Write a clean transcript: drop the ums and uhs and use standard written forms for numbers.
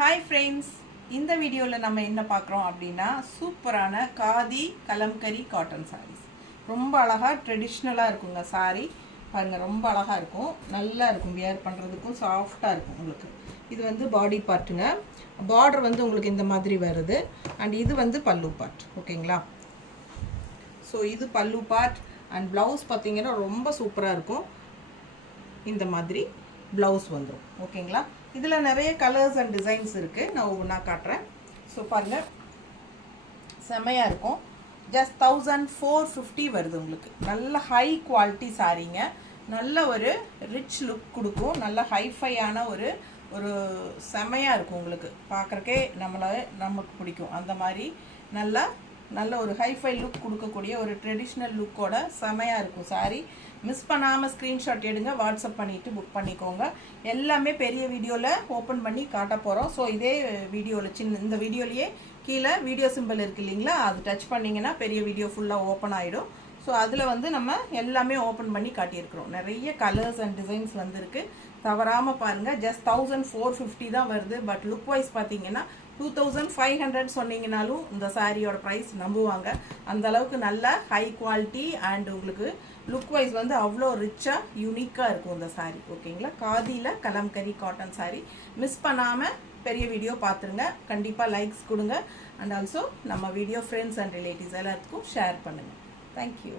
Hi friends, இந்த வீடியோல நம்ம என்ன பார்க்குறோம் அப்படின்னா சூப்பரான காதி கலம்கரி காட்டன் sarees. ரொம்ப அழகா ட்ரெடிஷ்னலா இருக்குங்க saree. பாருங்க ரொம்ப அழகா இருக்கும். நல்லா இருக்கும் wear பண்றதுக்கும் சாஃப்ட்டா இருக்கும் உங்களுக்கு. இது வந்து பாடி பார்ட்டுங்க. border வந்து உங்களுக்கு இந்த மாதிரி வருது and இது வந்து பல்லு பார்ட். ஓகேங்களா? சோ இது பல்லு பார்ட் and blouse பாத்தீங்கன்னா ரொம்ப சூப்பரா இருக்கும். இந்த மாதிரி blouse வந்துரும். ஓகேங்களா? இதுல நிறைய கலர்ஸ் அண்ட் டிசைன்ஸ் இருக்கு. நான் ஒவ்வொண்ணா காட்றேன். சோ பாருங்க. செமையா இருக்கும். just 1450 வருது உங்களுக்கு. நல்ல ஹை குவாலிட்டி சாரீங்க. நல்ல ஒரு ரிச் லுக் கொடுக்கும். நல்ல ஹைஃபையான ஒரு செமையா இருக்கும் உங்களுக்கு. பார்க்கறக்கே நமக்கு பிடிக்கும். அந்த மாதிரி நல்ல ஒரு ஹைஃபை லுக் கொடுக்கக்கூடிய ஒரு ட்ரெடிஷ்னல் லுக்கோட செமையா இருக்கும் சாரி. மிஸ் பண்ணாம ஸ்கிரீன்ஷாட் எடுங்க, வாட்ஸ்அப் பண்ணிட்டு புக் பண்ணிக்கோங்க. எல்லாமே பெரிய வீடியோல ஓபன் பண்ணி காட்ட போறோம். சோ இதே வீடியோல இந்த வீடியோலயே கீழே வீடியோ சிம்பல் இருக்கு இல்லீங்களா, அது டச் பண்ணீங்கன்னா பெரிய வீடியோ ஃபுல்லா ஓபன் ஆயிடும். சோ அதுல வந்து நம்ம எல்லாமே ஓபன் பண்ணி காட்டியிருக்கிறோம். நிறைய கலர்ஸ் அண்ட் டிசைன்ஸ் வந்திருக்கு. தவறாம பாருங்க. just 1450 தான் வருது. பட் லுக் வைஸ் பாத்தீங்கன்னா 2500 சொன்னீங்கனாலும் இந்த சாரியோட பிரைஸ் நம்புவாங்க. அந்த அளவுக்கு நல்ல ஹை குவாலிட்டி அண்ட் உங்களுக்கு லுக் வைஸ் வந்து அவ்வளோ ரிச்சா யூனிக்கா இருக்கும் இந்த சாரி. ஓகேங்களா? காதியில கலம்கரி காட்டன் சாரி. மிஸ் பண்ணாம பெரிய வீடியோ பார்த்துருங்க. கண்டிப்பா லைக்ஸ் கொடுங்க அண்ட் ஆல்சோ நம்ம வீடியோ ஃப்ரெண்ட்ஸ் அண்ட் ரிலேட்டிவ்ஸ் எல்லாத்துக்கும் ஷேர் பண்ணுங்க. தேங்க்யூ.